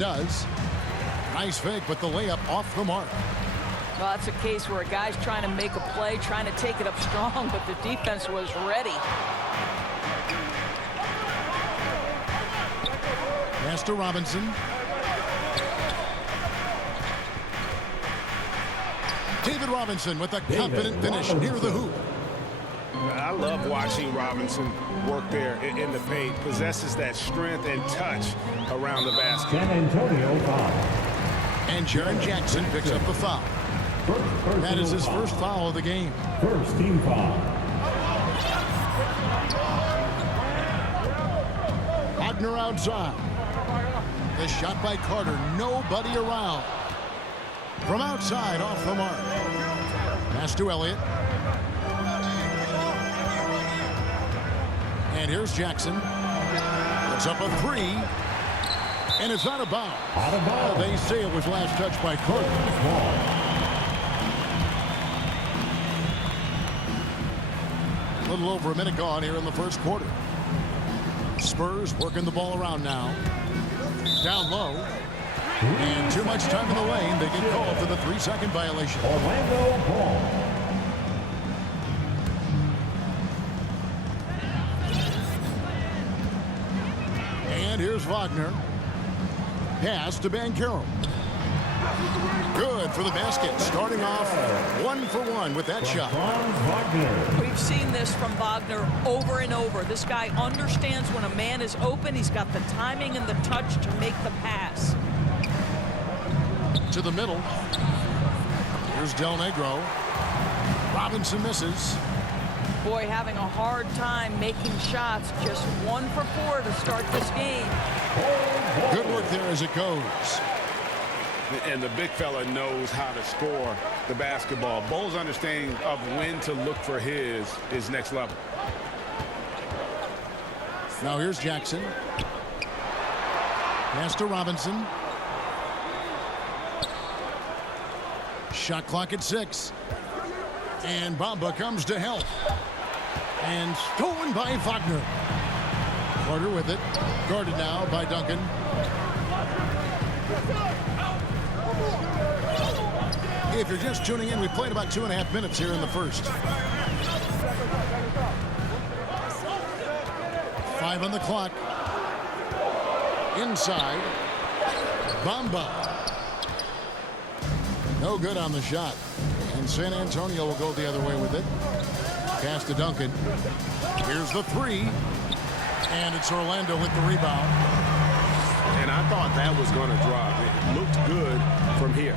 does. Nice fake, but the layup off the mark. Well, that's a case where a guy's trying to make a play, trying to take it up strong, but the defense was ready. Pass to Robinson. David Robinson with a confident finish near the hoop. I love watching Robinson work there in the paint. Possesses that strength and touch around the basket. San Antonio foul. And Jaren Jackson picks up the foul. That is his first foul of the game. First team foul. Wagner outside. The shot by Carter. Nobody around. From outside, off the mark. Pass to Elliott. And here's Jackson. Puts up a three. And it's out of bounds. Out of bounds. They say it was last touched by Carter. A little over a minute gone here in the first quarter. Spurs working the ball around now. Down low. And too much time in the lane. They get called for the 3-second violation. Orlando Ball. And here's Wagner. Pass to Banchero. Good for the basket. Starting off 1-for-1 with that shot. We've seen this from Wagner over and over. This guy understands when a man is open. He's got the timing and the touch to make the pass. To the middle. Here's Del Negro. Robinson misses. Boy, having a hard time making shots. Just 1 for 4 to start this game. Good work there as it goes. And the big fella knows how to score the basketball. Bo's understanding of when to look for his is next level. Now here's Jackson. Pass to Robinson. Shot clock at 6. And Bamba comes to help. And stolen by Wagner. Carter with it. Guarded now by Duncan. If you're just tuning in, we played about 2.5 minutes here in the first. 5 on the clock. Inside. Bamba. No good on the shot. And San Antonio will go the other way with it. Pass to Duncan. Here's the three. And it's Orlando with the rebound. And I thought that was going to drop. It looked good from here.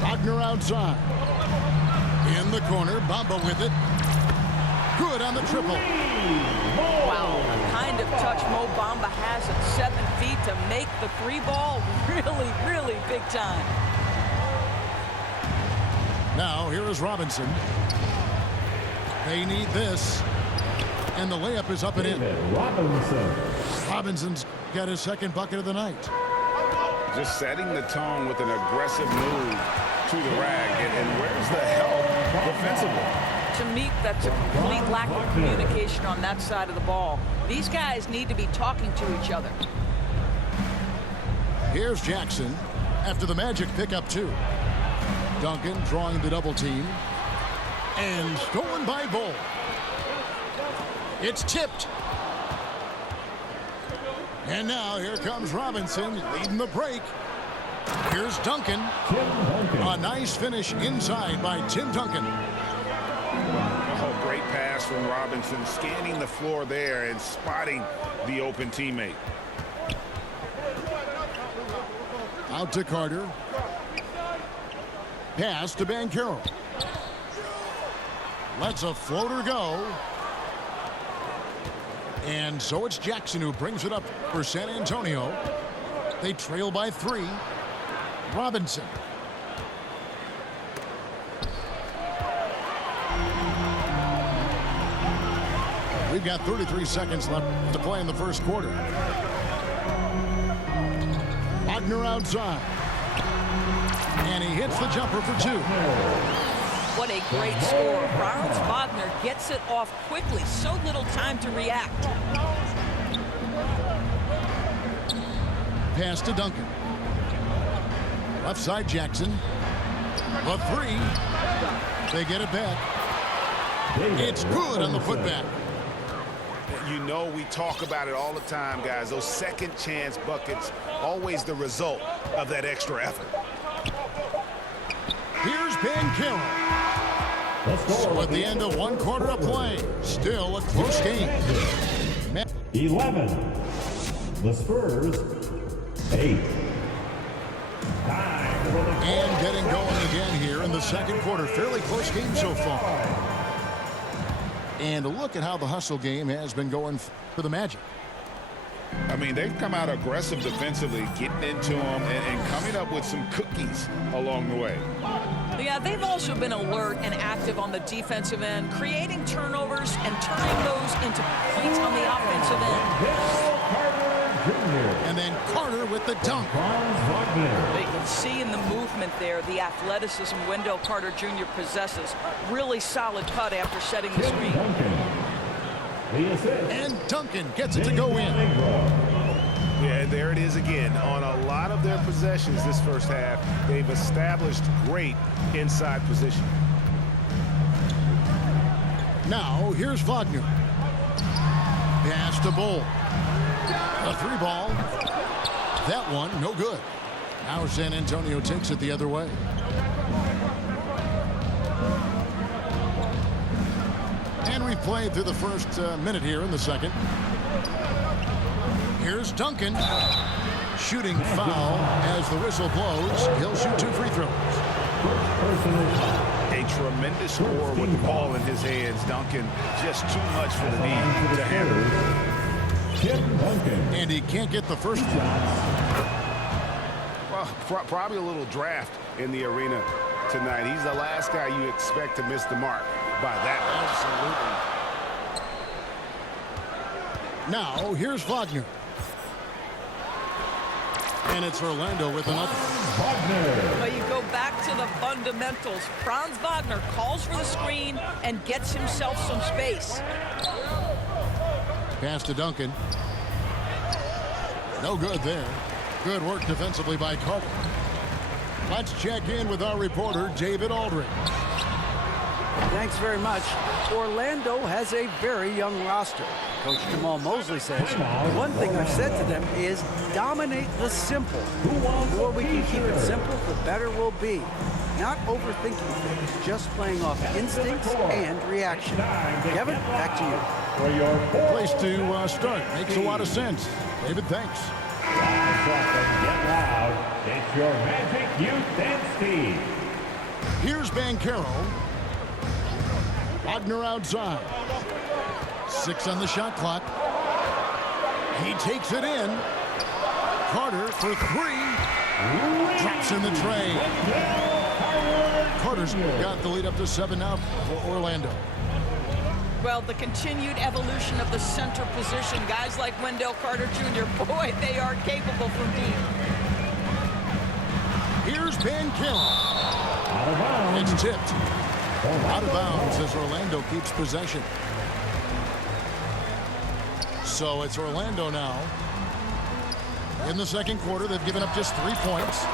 Wagner outside. In the corner. Bamba with it. Good on the triple. Wow, the kind of touch Mo Bamba has at 7 feet to make the three ball really, really big time. Now here is Robinson. They need this. And the layup is up and in. Robinson's got his second bucket of the night. Just setting the tone with an aggressive move to the rag. And where's the help defensively? To me, that's a complete lack of communication on that side of the ball. These guys need to be talking to each other. Here's Jackson after the Magic pick up 2. Duncan drawing the double team. And stolen by Bol. It's tipped. And now here comes Robinson leading the break. Here's Duncan. A nice finish inside by Tim Duncan. Oh, great pass from Robinson, scanning the floor there and spotting the open teammate. Out to Carter. Pass to Banchero. Lets a floater go. And so it's Jackson who brings it up for San Antonio. They trail by 3. Robinson. We've got 33 seconds left to play in the first quarter. Wagner outside. And he hits the jumper for 2. What a great score. Franz Wagner gets it off quickly. So little time to react. Pass to Duncan. Left side Jackson. The three. They get it back. It's good on the putback. You know, we talk about it all the time, guys. Those second chance buckets, always the result of that extra effort. Here's Banchero. So at the end of one quarter of play, still a close game. 11. The Spurs, 8. Time for the And getting going again here in the second quarter. Fairly close game so far. And look at how the hustle game has been going for the Magic. I mean, they've come out aggressive defensively, getting into them and coming up with some cookies along the way. Yeah, they've also been alert and active on the defensive end, creating turnovers and turning those into points on the offensive end. And then Carter with the dunk. They can see in the movement there the athleticism Wendell Carter Jr. possesses. Really solid cut after setting the screen. And Duncan gets it to go in. Yeah, there it is again. On a lot of their possessions this first half, they've established great inside position. Now, here's Wagner. Pass to Bull. A three ball. That one, no good. Now San Antonio takes it the other way. And we played through the first minute here in the second. Here's Duncan. Shooting foul as the whistle blows. He'll shoot 2 free throws. A tremendous score with the ball in his hands. Duncan, just too much for the knee to handle. And he can't get the first one. Well, probably a little draft in the arena tonight. He's the last guy you expect to miss the mark by that. Absolutely. Now, here's Wagner. And it's Orlando with another. Well, you go back to the fundamentals. Franz Wagner calls for the screen and gets himself some space. Pass to Duncan. No good there. Good work defensively by Carter. Let's check in with our reporter, David Aldridge. Thanks very much. Orlando has a very young roster. Coach Jamal Mosley says, one thing I've said to them is dominate the simple. The more we can keep it simple, the better we'll be. Not overthinking things, just playing off instincts and reaction. Kevin, back to you. Place to start. Makes a lot of sense. David, thanks. Rise up and get loud. It's your Magic Youth Dance Team. Here's Banchero. Wagner outside. 6 on the shot clock. He takes it in. Carter for 3. Drops in the tray. Carter's got the lead up to 7 now for Orlando. Well, the continued evolution of the center position, guys like Wendell Carter Jr., boy, they are capable from deep. Here's Banchero. Out of bounds. It's tipped. Out of bounds as Orlando keeps possession. So it's Orlando now. In the second quarter, they've given up just 3 points.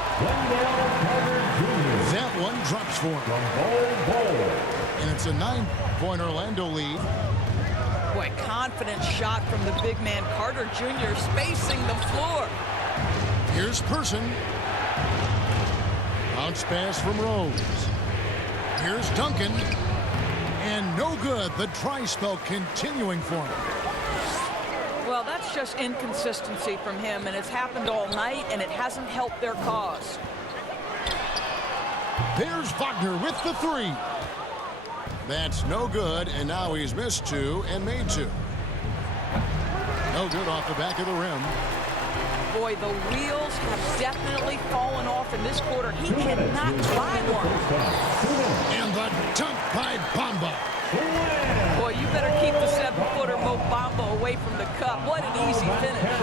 That one drops for him. And it's a 9-point Orlando lead. Boy, confident shot from the big man Carter Jr. spacing the floor. Here's Person. Bounce pass from Rose. Here's Duncan. And no good. The dry spell continuing for him. Well, that's just inconsistency from him, and it's happened all night, and it hasn't helped their cause. There's Wagner with the 3. That's no good, and now he's missed 2 and made 2. No good off the back of the rim. Boy, the wheels have definitely fallen off in this quarter. He cannot fly one. And the dunk by Bamba. Boy, you better keep the 7-footer Mo Bamba away from the cup. What an easy finish.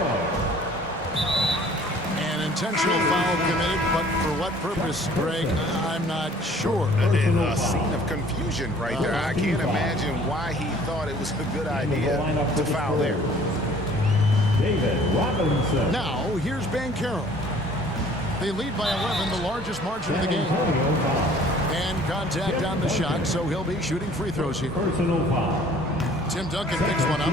An intentional foul committed, but for what purpose, Greg? I'm not sure. A scene of confusion right there. I can't imagine why he thought it was a good idea to foul there. David Robinson. Now, So here's Banchero. They lead by 11, the largest margin of the game. And contact on the shot, so he'll be shooting free throws here. Personal foul. Tim Duncan picks one up.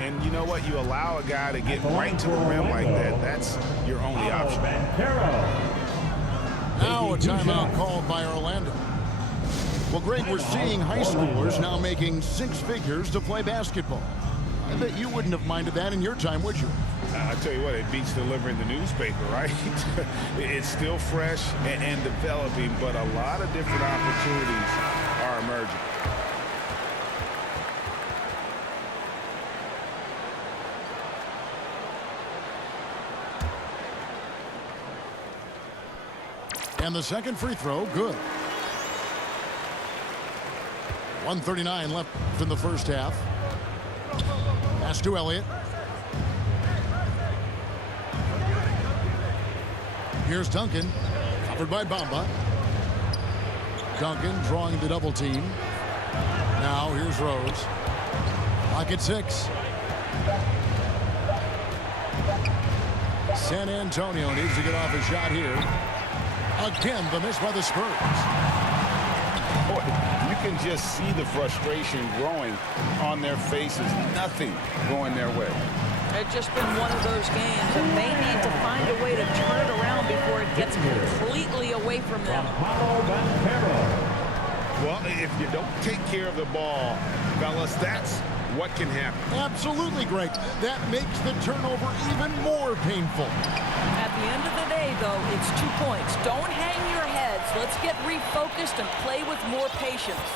And you know what? You allow a guy to get right to the rim like that. That's your only option. Now a timeout called by Orlando. Well, Greg, we're seeing high schoolers now making six figures to play basketball. I bet you wouldn't have minded that in your time, would you? I tell you what, it beats delivering the newspaper, right? It's still fresh and developing, but a lot of different opportunities are emerging. And the second free throw, good. 1:39 left in the first half. Pass to Elliott. Here's Duncan, covered by Bamba. Duncan drawing the double team. Now here's Rose. Clock at 6. San Antonio needs to get off a shot here. Again, the miss by the Spurs. Boy, you can just see the frustration growing on their faces. Nothing going their way. It's just been one of those games, and they need to find a way to turn it around before it gets completely away from them. Well, if you don't take care of the ball, fellas, that's what can happen. Absolutely, Greg. That makes the turnover even more painful. At the end of the day, though, it's 2 points. Don't hang your heads. Let's get refocused and play with more patience.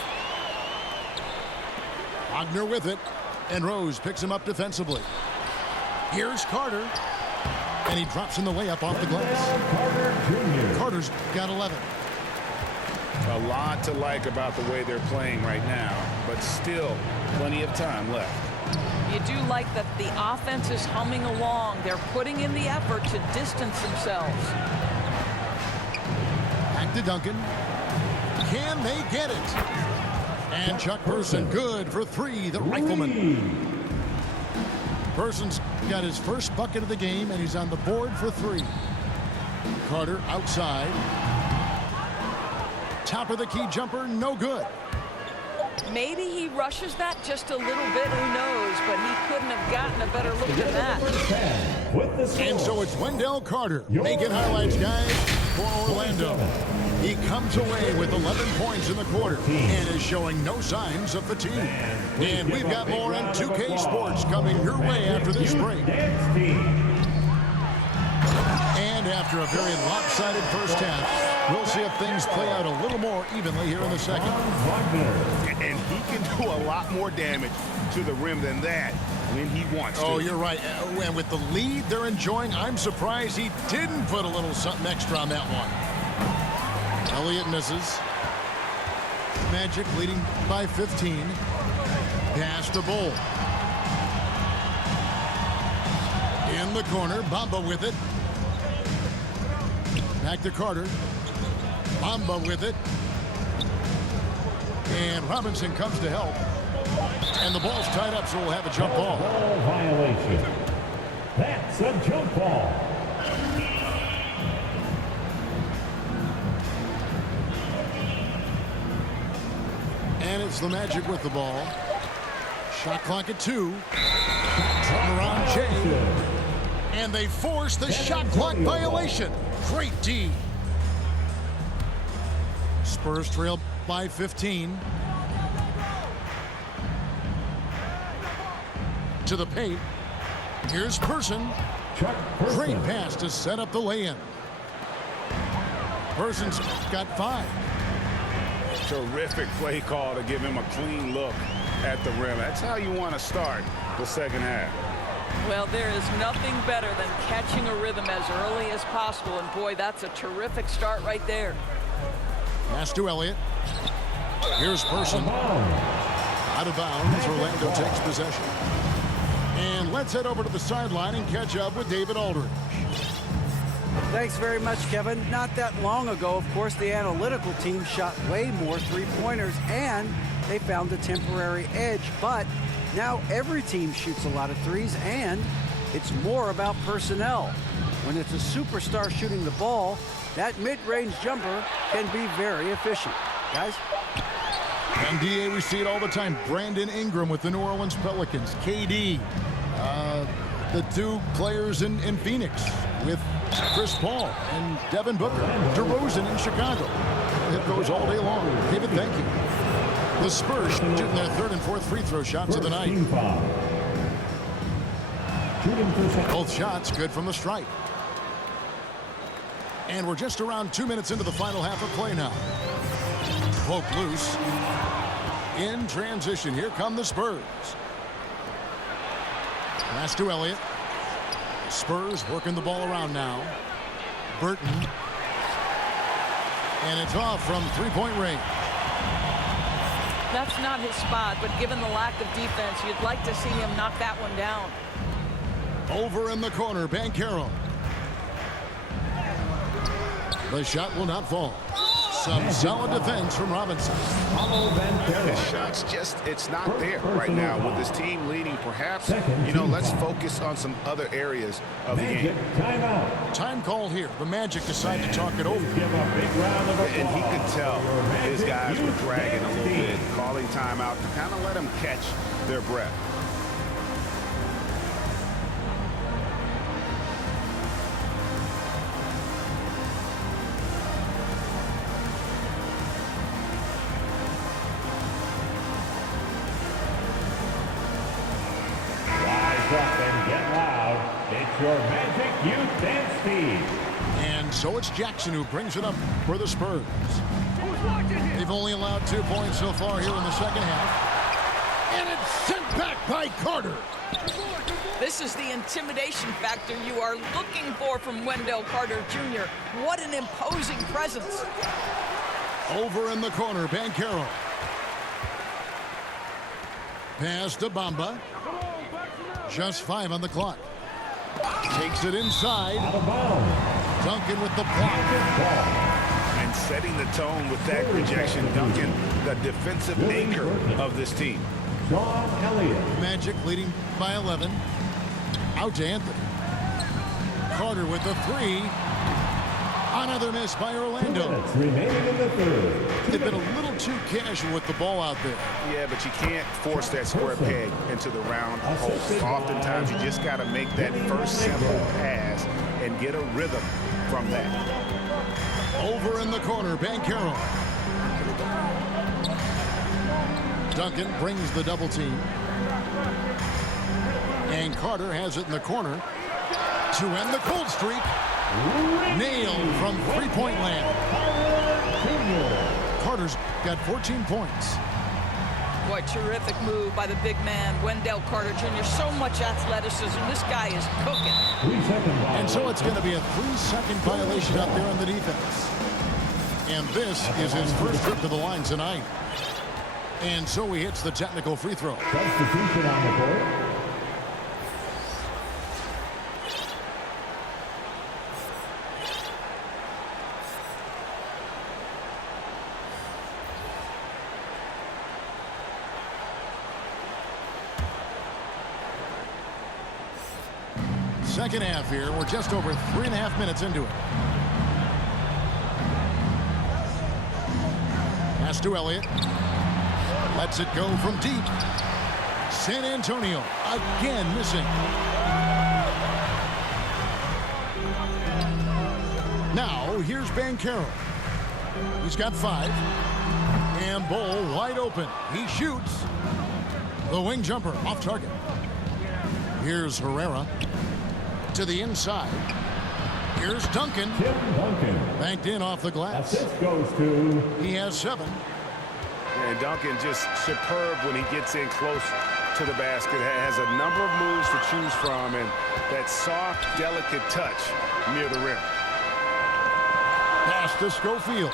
Wagner with it, and Rose picks him up defensively. Here's Carter, and he drops in the layup off the glass. Carter's got 11. A lot to like about the way they're playing right now, but still plenty of time left. You do like that the offense is humming along. They're putting in the effort to distance themselves. Back to Duncan. Can they get it? And Chuck Person, good for 3, the rifleman. Person's got his first bucket of the game, and he's on the board for 3. Carter outside. Top of the key jumper, no good. Maybe he rushes that just a little bit, who knows, but he couldn't have gotten a better look than that. And so it's Wendell Carter making highlights, guys, for Orlando. He comes away with 11 points in the quarter and is showing no signs of fatigue. And we've got more on 2K Sports coming your way after this break. And after a very lopsided first half, we'll see if things play out a little more evenly here in the second. And he can do a lot more damage to the rim than that when he wants to. Oh, you're right. And with the lead they're enjoying, I'm surprised he didn't put a little something extra on that one. Elliott misses. Magic leading by 15. Pass to Bull. In the corner, Bamba with it. Back to Carter. Bamba with it. And Robinson comes to help. And the ball's tied up, so we'll have a jump ball. Ball violation. That's a jump ball. And it's the Magic with the ball. Shot clock at 2. Turnaround Jay. And they force the shot clock violation. Great D. Spurs trail by 15. To the paint. Here's Person. Great pass to set up the lay-in. Person's got 5. Terrific play call to give him a clean look at the rim. That's how you want to start the second half. Well, there is nothing better than catching a rhythm as early as possible, and boy, that's a terrific start right there. Pass to Elliott. Here's Person. Out of bounds, Orlando takes possession. And let's head over to the sideline and catch up with David Aldridge. Thanks very much, Kevin. Not that long ago, of course, the analytical team shot way more three-pointers, and they found a temporary edge. But now every team shoots a lot of threes, and It's more about personnel. When it's a superstar shooting the ball, that mid-range jumper can be very efficient. Guys? NBA, we see it all the time. Brandon Ingram with the New Orleans Pelicans. KD, the two players in Phoenix with Chris Paul and Devin Booker. DeRozan in Chicago. It goes all day long. David, thank you. The Spurs shooting their third and fourth free throw shots of the night. Both shots good from the stripe. And we're just around 2 minutes into the final half of play now. Poke loose. In transition, here come the Spurs. Pass to Elliott. Spurs working the ball around now. Burton. And it's off from three-point range. That's not his spot, but given the lack of defense, you'd like to see him knock that one down. Over in the corner, Banchero. The shot will not fall. Some solid defense from Robinson. His shot's just, it's not there right now with his team leading. Perhaps, let's focus on some other areas of the game. Time called here. The Magic decide to talk it over. And he could tell his guys were dragging a little bit, calling timeout to kind of let them catch their breath. Your Magic Youth and Speed. And so it's Jackson who brings it up for the Spurs. They've only allowed 2 points so far here in the second half. And it's sent back by Carter. This is the intimidation factor you are looking for from Wendell Carter Jr. What an imposing presence. Over in the corner, Banchero. Pass to Bamba. Just 5 on the clock. Takes it inside. Duncan with the block. And setting the tone with that rejection, Duncan, the defensive anchor of this team. Sean Elliott. Magic leading by 11. Out to Anthony. Carter with the three. Another miss by Orlando. Remaining in the third. They've been a little too casual with the ball out there. Yeah, but you can't force that square peg into the round hole. Oftentimes, you just got to make that first simple pass and get a rhythm from that. Over in the corner, Banchero. Duncan brings the double team. And Carter has it in the corner to end the cold streak. Nailed from three-point land. Carter's got 14 points. Boy, terrific move by the big man, Wendell Carter Jr. So much athleticism. This guy is cooking. And so it's going to be a 3-second violation out there on the defense. And this is his first trip to the line tonight. And so he hits the technical free throw. Substitution on the court. Second half here. We're just over 3.5 minutes into it. Pass to Elliott. Lets it go from deep. San Antonio again missing. Now here's Banchero. He's got 5. And Bull wide open. He shoots. The wing jumper off target. Here's Herrera. To the inside. Here's Duncan. Tim Duncan. Banked in off the glass. Assist goes to. He has 7. And Duncan just superb when he gets in close to the basket. Has a number of moves to choose from, and that soft, delicate touch near the rim. Pass to Schofield.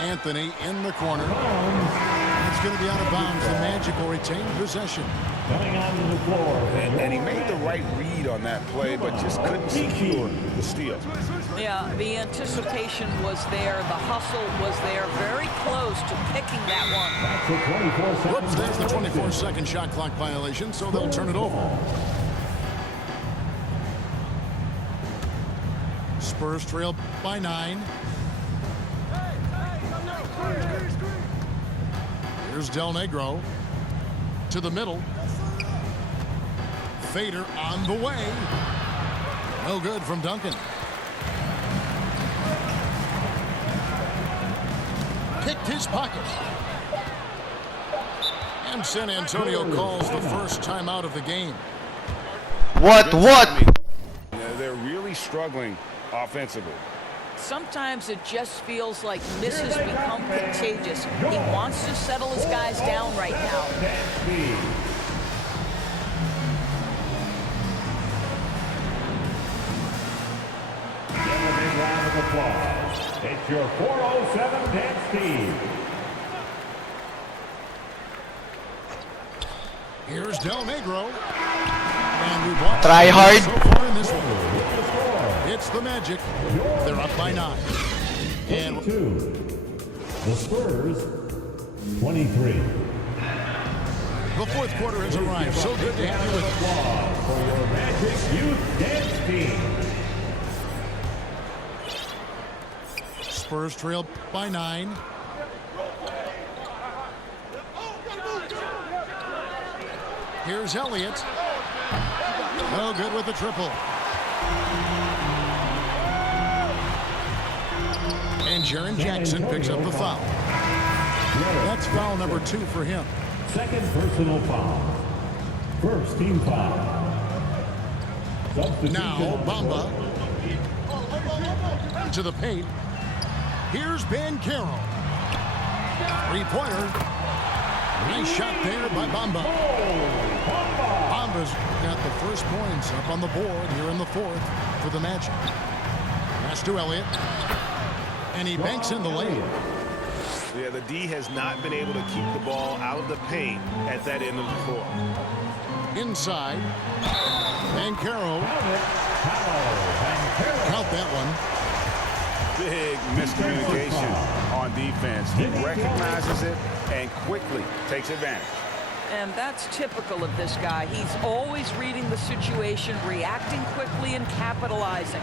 Anthony in the corner. It's going to be out of bounds. The Magic will retain possession. Coming onto the floor. And he made the right read on that play, but just couldn't secure the steal. Yeah, the anticipation was there. The hustle was there. Very close to picking that one. That's a 24-second. Whoops, there's the 24-second shot clock violation, so they'll turn it over. Spurs trail by 9. Here's Del Negro to the middle. Fader on the way. No good from Duncan. Picked his pocket. And San Antonio calls the first timeout of the game. What? They're really struggling offensively. Sometimes it just feels like misses become contagious. He wants to settle his guys down right now. Give a big round of applause. It's your 407 Dan Steve. Here's Del Negro. And we've walked Try hard. so far in this one. It's the Magic. They're up by 9. And 2. The Spurs, 23. the fourth quarter has arrived. So good to have you with us. Applause for your Magic Youth Dance Team. Spurs trail by 9. Here's Elliott. No good with the triple. And Jaren Jackson picks up the foul. That's foul number 2 for him. Second personal foul. First team foul. Substitution Now on Bamba to the paint. Here's Banchero. 3-pointer. Nice shot there by Bamba. Bamba's got the first points up on the board here in the fourth for the Magic. Pass to Elliott. And he banks in the lane. Yeah, the D has not been able to keep the ball out of the paint at that end of the floor. Inside. Banchero. Count that one. Big miscommunication on defense. He recognizes it and quickly takes advantage. And that's typical of this guy. He's always reading the situation, reacting quickly, and capitalizing.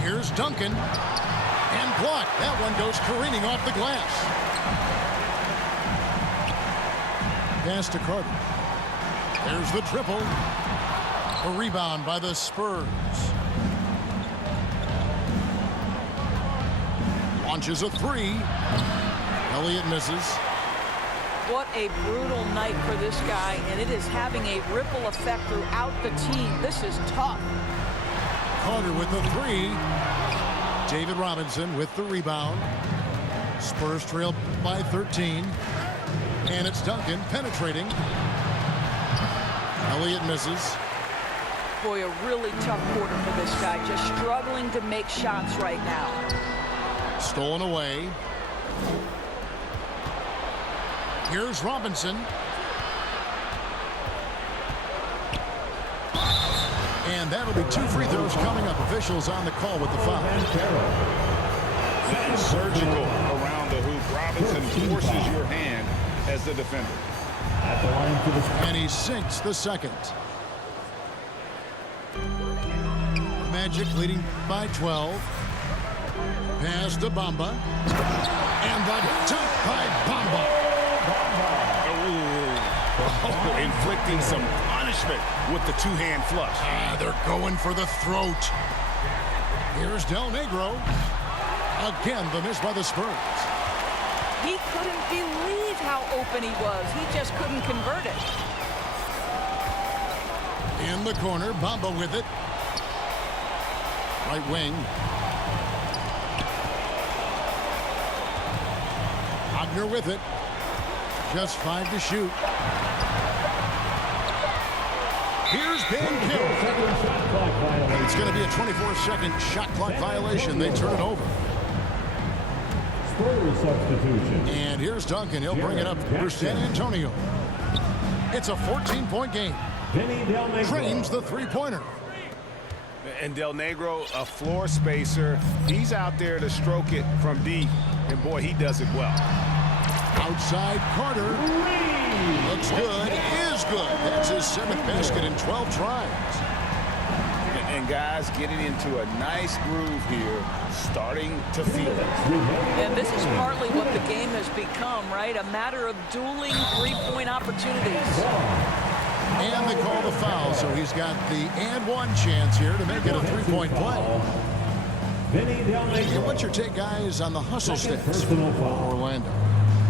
Here's Duncan. And blocked. That one goes careening off the glass. Pass to Carter. There's the triple. A rebound by the Spurs. Launches a 3. Elliott misses. What a brutal night for this guy, and it is having a ripple effect throughout the team. This is tough. Carter with the 3. David Robinson with the rebound. Spurs trail by 13. And it's Duncan penetrating. Elliott misses. Boy, a really tough quarter for this guy. Just struggling to make shots right now. Stolen away. Here's Robinson. And that'll be 2 free throws coming up. Officials on the call with the foul. Surgical around the hoop. Robinson forces your hand as the defender. At the line to the And he sinks the second. Magic leading by 12. Pass to Bamba. And the dunk by Bamba. Oh, inflicting some punishment with the two-hand flush. They're going for the throat. Here's Del Negro. Again, the miss by the Spurs. He couldn't believe how open he was. He just couldn't convert it. In the corner, Bamba with it. Right wing. Wagner with it. Just 5 to shoot. Here's Banchero. It's going to be a 24-second shot clock violation. They turn it over. Spurs substitution. And here's Duncan. He'll bring it up for San Antonio. It's a 14-point game. Vinny Del Negro. Trains the 3-pointer. And Del Negro, a floor spacer. He's out there to stroke it from deep. And boy, he does it well. Outside Carter. Looks good. Is good. That's his 7th basket in 12 tries. And guys getting into a nice groove here, starting to feel it. And this is partly what the game has become, right? A matter of dueling three-point opportunities. And they call the foul, so he's got the and one chance here to make it a three-point play. And what's your take, guys, on the hustle sticks for Orlando?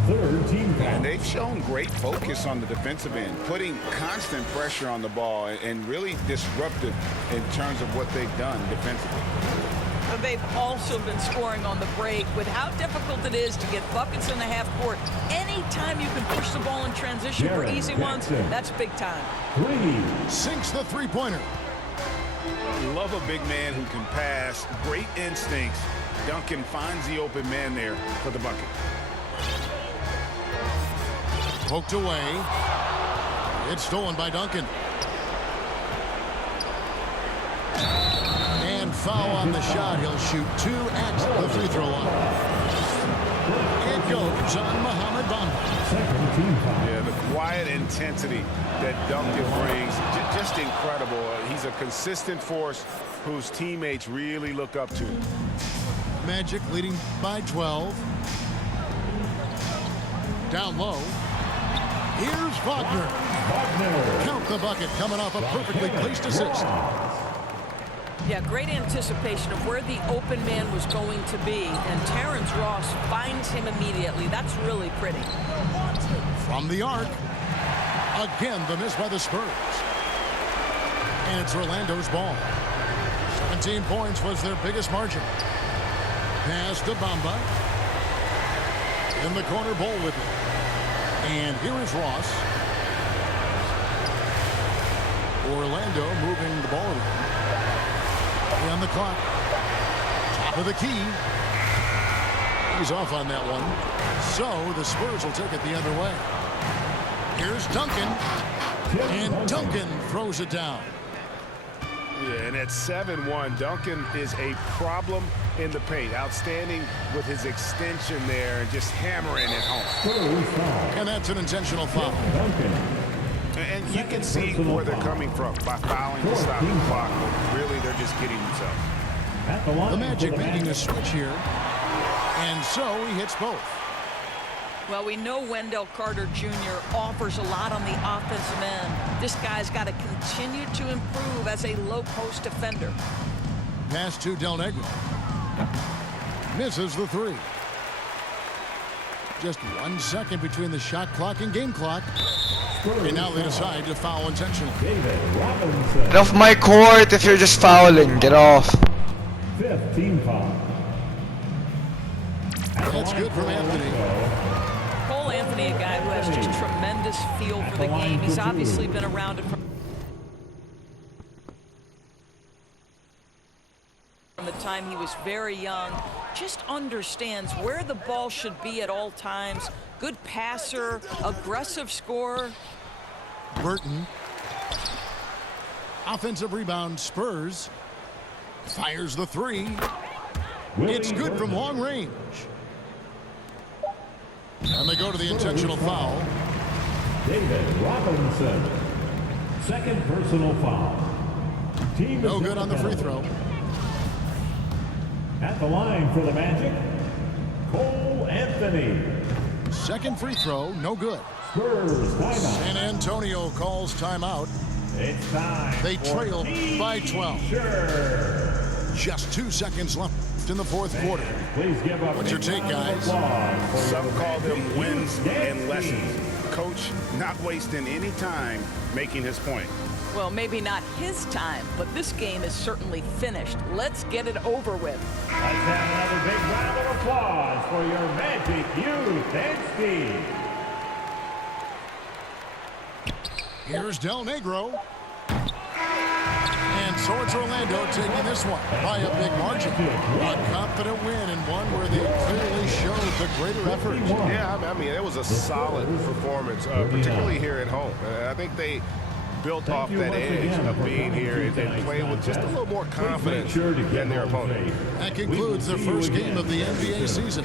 Third team foul. And they've shown great focus on the defensive end, putting constant pressure on the ball and really disruptive in terms of what they've done defensively. But they've also been scoring on the break. With how difficult it is to get buckets in the half court, anytime you can push the ball in transition for easy ones, that's big time. Sinks the three-pointer. We love a big man who can pass, great instincts. Duncan finds the open man there for the bucket. Poked away. It's stolen by Duncan. And foul on the shot. He'll shoot 2 at the free throw line. It goes on Mohamed Bamba. Second team foul. Yeah, the quiet intensity that Duncan brings, just incredible. He's a consistent force whose teammates really look up to. Magic leading by 12. Down low. Here's Wagner. Count the bucket, coming off a perfectly placed assist. Yeah, great anticipation of where the open man was going to be, and Terrence Ross finds him immediately. That's really pretty. From the arc. Again, the miss by the Spurs. And it's Orlando's ball. 17 points was their biggest margin. Pass to Bamba. In the corner, Bol with it. And here is Ross. Orlando moving the ball around. On the clock. Top of the key. He's off on that one. So the Spurs will take it the other way. Here's Duncan. And Duncan throws it down. Yeah, and at 7-1, Duncan is a problem in the paint. Outstanding with his extension there and just hammering it home. And that's an intentional foul. And you can see where they're coming from by fouling to stop the clock. But really, they're just kidding themselves. The Magic making a switch here. And so he hits both. Well, we know Wendell Carter Jr. offers a lot on the offensive end. This guy's got to continue to improve as a low-post defender. Pass to Del Negro. Misses the three. Just 1 second between the shot clock and game clock. And now they decide to foul intentionally. Get off my court if you're just fouling. Get off. Fifth team foul. That's good from Anthony. Cole Anthony, a guy who has just tremendous feel for the game. He's obviously been around it from the time he was very young. Just understands where the ball should be at all times. Good passer, aggressive scorer. Burton. Offensive rebound, Spurs. Fires the three. It's good from long range. And they go to the intentional foul. David Robinson. Second personal foul. Team No good on the free throw. At the line for the Magic, Cole Anthony. Second free throw, no good. Spurs timeout. San Antonio calls timeout. It's time. They for trail by 12. Sure. Just 2 seconds left in the fourth quarter. Please give up. What's your take, guys? Some call them wins and lessons. Coach not wasting any time making his point. Well, maybe not his time, but this game is certainly finished. Let's get it over with. Let's have another big round of applause for your Magic youth and speed. Here's Del Negro. And so it's Orlando taking this one by a big margin. A confident win and one where they clearly showed the greater effort. Yeah, I mean, it was a solid performance, particularly here at home. I think they built off that edge of being here and play with just a little more confidence than their opponent. That concludes the first game of the NBA season.